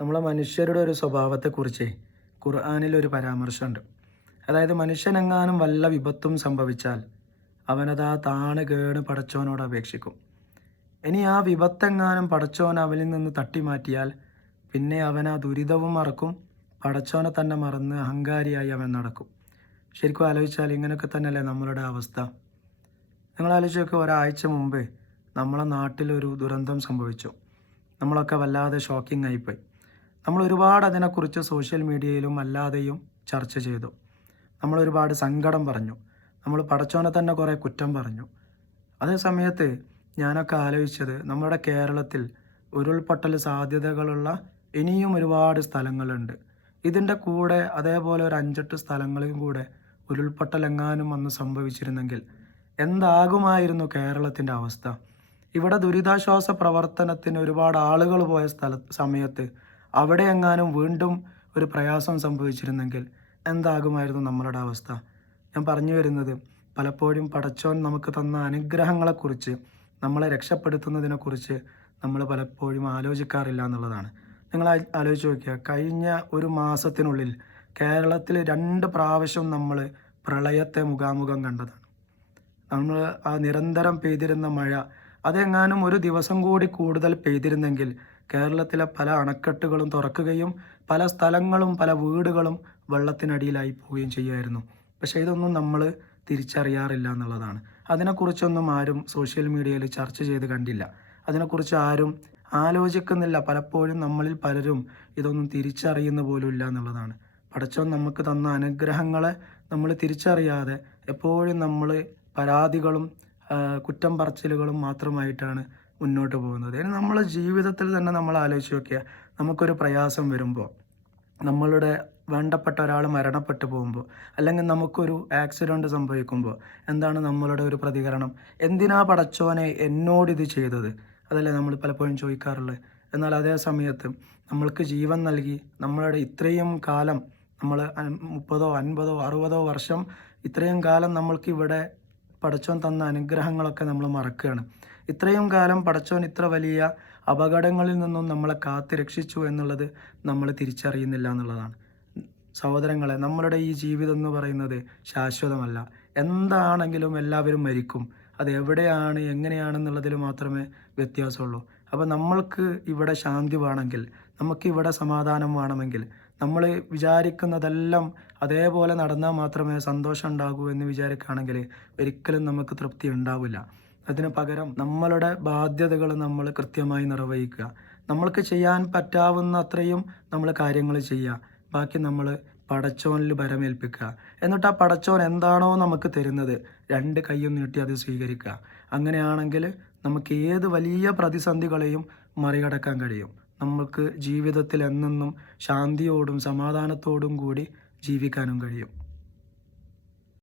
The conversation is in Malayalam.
നമ്മളെ മനുഷ്യരുടെ ഒരു സ്വഭാവത്തെക്കുറിച്ച് ഖുർആാനിൽ ഒരു പരാമർശമുണ്ട്. അതായത് മനുഷ്യനെങ്ങാനും വല്ല വിപത്തും സംഭവിച്ചാൽ അവനതാ താണ് കേണ് പടച്ചോനോട് അപേക്ഷിക്കും. ഇനി ആ വിപത്തെങ്ങാനും പടച്ചോൻ അവനിൽ നിന്ന് തട്ടിമാറ്റിയാൽ പിന്നെ അവൻ ആ ദുരിതവും മറക്കും പടച്ചോനെ തന്നെ മറന്ന് അഹങ്കാരിയായി അവൻ നടക്കും. ശരിക്കും ആലോചിച്ചാൽ ഇങ്ങനെയൊക്കെ തന്നെയല്ലേ നമ്മളുടെ അവസ്ഥ? നിങ്ങൾ ആലോചിച്ച് നോക്കുക ഒരാഴ്ച മുമ്പ് നമ്മളെ നാട്ടിലൊരു ദുരന്തം സംഭവിച്ചു. നമ്മളൊക്കെ വല്ലാതെ ഷോക്കിംഗ് ആയിപ്പോയി. നമ്മൾ ഒരുപാട് അതിനെക്കുറിച്ച് സോഷ്യൽ മീഡിയയിലും അല്ലാതെയും ചർച്ച ചെയ്തു. നമ്മൾ ഒരുപാട് സങ്കടം പറഞ്ഞു. നമ്മൾ പടച്ചോനെ തന്നെ കുറേ കുറ്റം പറഞ്ഞു. അതേ സമയത്ത് ഞാനൊക്കെ ആലോചിച്ചത് നമ്മുടെ കേരളത്തിൽ ഉരുൾപൊട്ടൽ സാധ്യതകളുള്ള ഇനിയും ഒരുപാട് സ്ഥലങ്ങളുണ്ട്. ഇതിന്റെ കൂടെ അതേപോലെ ഒരു അഞ്ചെട്ട് സ്ഥലങ്ങളിലും കൂടെ ഉരുൾപൊട്ടൽ എങ്ങാനും അന്ന് സംഭവിച്ചിരുന്നെങ്കിൽ എന്താകുമായിരുന്നു കേരളത്തിന്റെ അവസ്ഥ? ഇവിടെ ദുരിതാശ്വാസ പ്രവർത്തനത്തിന് ഒരുപാട് ആളുകൾ പോയ സ്ഥല സമയത്ത് അവിടെ എങ്ങാനും വീണ്ടും ഒരു പ്രയാസം സംഭവിച്ചിരുന്നെങ്കിൽ എന്താകുമായിരുന്നു നമ്മളുടെ അവസ്ഥ? ഞാൻ പറഞ്ഞു വരുന്നത് പലപ്പോഴും പടച്ചോൻ നമുക്ക് തന്ന അനുഗ്രഹങ്ങളെക്കുറിച്ച് നമ്മളെ രക്ഷപ്പെടുത്തുന്നതിനെക്കുറിച്ച് നമ്മൾ പലപ്പോഴും ആലോചിക്കാറില്ല എന്നുള്ളതാണ്. നിങ്ങൾ ആലോചിച്ച് നോക്കിയാൽ കഴിഞ്ഞ ഒരു മാസത്തിനുള്ളിൽ കേരളത്തിൽ രണ്ട് പ്രാവശ്യം നമ്മൾ പ്രളയത്തെ മുഖാമുഖം കണ്ടതാണ്. നമ്മൾ ആ നിരന്തരം പെയ്തിരുന്ന മഴ അതെങ്ങാനും ഒരു ദിവസം കൂടി കൂടുതൽ പെയ്തിരുന്നെങ്കിൽ കേരളത്തിലെ പല അണക്കെട്ടുകളും തുറക്കുകയും പല സ്ഥലങ്ങളും പല വീടുകളും വെള്ളത്തിനടിയിലായി പോവുകയും ചെയ്യുമായിരുന്നു പക്ഷേ ഇതൊന്നും നമ്മൾ തിരിച്ചറിയാറില്ല എന്നുള്ളതാണ്. അതിനെക്കുറിച്ചൊന്നും ആരും സോഷ്യൽ മീഡിയയിൽ ചർച്ച ചെയ്ത് കണ്ടില്ല. അതിനെക്കുറിച്ച് ആരും ആലോചിക്കുന്നില്ല. പലപ്പോഴും നമ്മളിൽ പലരും ഇതൊന്നും തിരിച്ചറിയുന്ന പോലും ഇല്ല എന്നുള്ളതാണ്. പടച്ചോൻ നമുക്ക് തന്ന അനുഗ്രഹങ്ങളെ നമ്മൾ തിരിച്ചറിയാതെ എപ്പോഴും നമ്മൾ പരാതികളും കുറ്റം പറച്ചിലുകളും മാത്രമായിട്ടാണ് മുന്നോട്ട് പോകുന്നത്. ഇനി നമ്മളെ ജീവിതത്തിൽ തന്നെ നമ്മൾ ആലോചിച്ച് നോക്കിയാൽ നമുക്കൊരു പ്രയാസം വരുമ്പോൾ നമ്മളുടെ വേണ്ടപ്പെട്ട ഒരാൾ മരണപ്പെട്ടു പോകുമ്പോൾ അല്ലെങ്കിൽ നമുക്കൊരു ആക്സിഡന്റ് സംഭവിക്കുമ്പോൾ എന്താണ് നമ്മളുടെ ഒരു പ്രതികരണം? എന്തിനാ പടച്ചോനെ എന്നോട് ഇത് ചെയ്തത്? അതല്ലേ നമ്മൾ പലപ്പോഴും ചോദിക്കാറുള്ളത് എന്നാൽ അതേ സമയത്ത് നമ്മൾക്ക് ജീവൻ നൽകി നമ്മളുടെ ഇത്രയും കാലം നമ്മൾ മുപ്പതോ അൻപതോ അറുപതോ വർഷം ഇത്രയും കാലം നമ്മൾക്ക് ഇവിടെ പടച്ചോൻ തന്ന അനുഗ്രഹങ്ങളൊക്കെ നമ്മൾ മറക്കുകയാണ്. ഇത്രയും കാലം പടച്ചോൻ ഇത്ര വലിയ അപകടങ്ങളിൽ നിന്നും നമ്മളെ കാത്ത് രക്ഷിച്ചു എന്നുള്ളത് നമ്മൾ തിരിച്ചറിയുന്നില്ല എന്നുള്ളതാണ്. സഹോദരങ്ങളെ നമ്മളുടെ ഈ ജീവിതം എന്ന് പറയുന്നത് ശാശ്വതമല്ല. എന്താണെങ്കിലും എല്ലാവരും മരിക്കും. അത് എവിടെയാണ് എങ്ങനെയാണെന്നുള്ളതിൽ മാത്രമേ വ്യത്യാസമുള്ളൂ. അപ്പോൾ നമ്മൾക്ക് ഇവിടെ ശാന്തി വേണമെങ്കിൽ നമുക്ക് ഇവിടെ സമാധാനം വേണമെങ്കിൽ നമ്മൾ വിചാരിക്കുന്നതെല്ലാം അതേപോലെ നടന്നാൽ മാത്രമേ സന്തോഷം ഉണ്ടാകൂ എന്ന് വിചാരിക്കുകയാണെങ്കിൽ ഒരിക്കലും നമുക്ക് തൃപ്തി ഉണ്ടാവില്ല. അതിന് പകരം നമ്മളുടെ ബാധ്യതകൾ നമ്മൾ കൃത്യമായി നിർവഹിക്കുക. നമ്മൾക്ക് ചെയ്യാൻ പറ്റാവുന്ന അത്രയും നമ്മൾ കാര്യങ്ങൾ ചെയ്യുക. ബാക്കി നമ്മൾ പടച്ചോനിൽ ഭരമേൽപ്പിക്കുക. എന്നിട്ട് ആ പടച്ചോൻ എന്താണോ നമുക്ക് തരുന്നത് രണ്ട് കൈയും നീട്ടി അത് സ്വീകരിക്കുക. അങ്ങനെയാണെങ്കിൽ നമുക്ക് ഏത് വലിയ പ്രതിസന്ധികളെയും മറികടക്കാൻ കഴിയും. നമുക്ക് ജീവിതത്തിൽ എന്നെന്നും ശാന്തിയോടും സമാധാനത്തോടും കൂടി ജീവിക്കാനും കഴിയും.